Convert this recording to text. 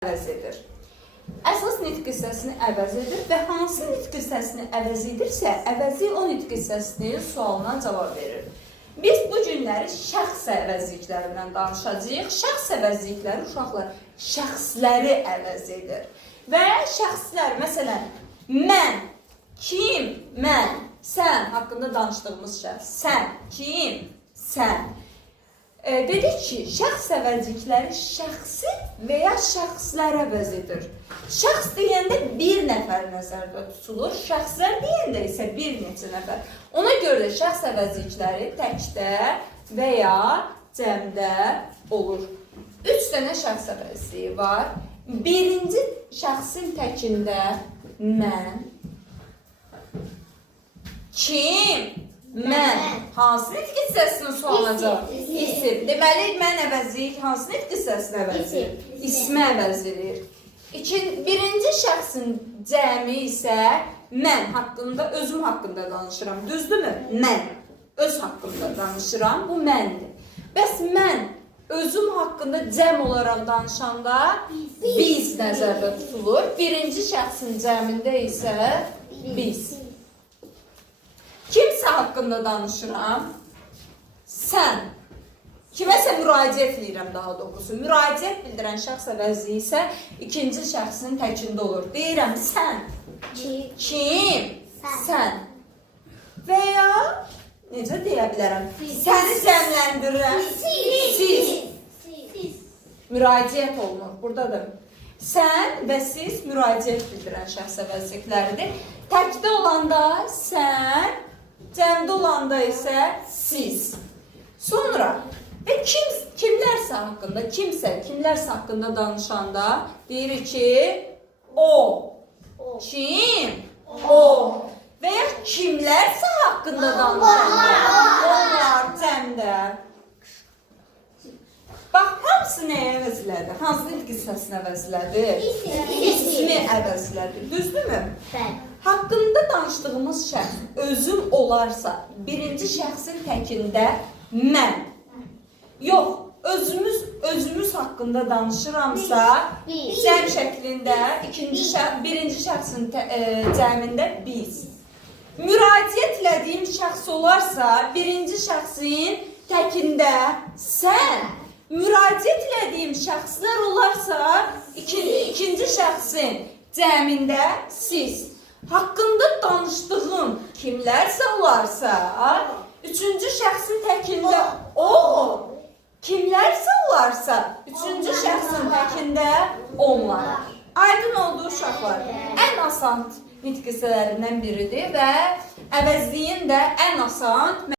əvəz edir. Əsas nitq hissəsini əvəz edir və hansı nitq hissəsini əvəz edirsə, əvəzi o nitq hissəsinin sualına cavab verir. Biz bu günləri şəxs əvəzliklərindən danışacağıq. Şəxs əvəzlikləri uşaqlar şəxsləri əvəz edir. Və şəxslər, məsələn, mən, kim, mən, sən haqqında danışdığımız şəxs, sən, kim, sən. Dedik ki, şəxs əvəzlikləri şəxsi və ya şəxslər əvəz edir. Şəxs deyəndə bir nəfər nəzərdə tutulur, şəxslər deyəndə isə bir neçə nəfər. Ona görə də şəxs əvəzlikləri təkdə və ya cəmdə olur. 3 dənə şəxs əvəzliyi var. Birinci şəxsin təkində mən, kim, mən. Hansı nitq hissəsini sualacaq? İsim. Deməli, mən əvəzliyik hansı nitq hissəsini əvəz edir? İsmi əvəz edir. Birinci şəxsin cəmi isə mən haqqında, özüm haqqında danışıram. Düzdürmü? Mən. Öz haqqında danışıram. Bu məndir. Bəs mən özüm haqqında cəm olaraq danışanda biz nəzərdə tutulur. Birinci şəxsin cəmində isə biz. Kimsə haqqında danışıram, sən. Kiməsə müraciət edirəm daha doğrusu. Müraciət bildirən şəxs əvəzliyi isə ikinci şəxsin təkində olur. Deyirəm sən. Kim? Sən. Və ya necə deyə bilərəm? Səni cəmləndirirəm. Siz. Müraciət olunur. Buradadır. Sən və siz müraciət bildirən şəxs əvəzlikləridir. Təkdə olanda sən, cəmdə olanda isə siz. Sonra və kimlərsə haqqında, kimlərsə haqqında danışanda deyirik ki, o. Kim? O. Və ya kimlərsə haqqında danışanda onlar cəmdə. Bax, hamısı nəyə əvəzlədir? Hansı nitq hissəsini əvəzlədir? İsmi əvəzlədir. Düzdürmü? Haqqında danışdığımız şəxs özüm olarsa, birinci şəxsin təkində mən. Yox, özümüz haqqında danışıramsa, cəm şəklində birinci şəxsin cəmində biz. Müraciət elədiyim şəxs olarsa, birinci şəxsin təkində sən. Müraciət elədiyim şəxslər olarsa, ikinci şəxsin cəmində siz. Haqqında danışdığım kimlərsə olarsa, üçüncü şəxsin təkində o. Kimlərsə olarsa, üçüncü şəxsin təkində onlar. Aydın oldu uşaqlar. Ən asan nitq hissələrindən biridir və əvəzliyin də ən asan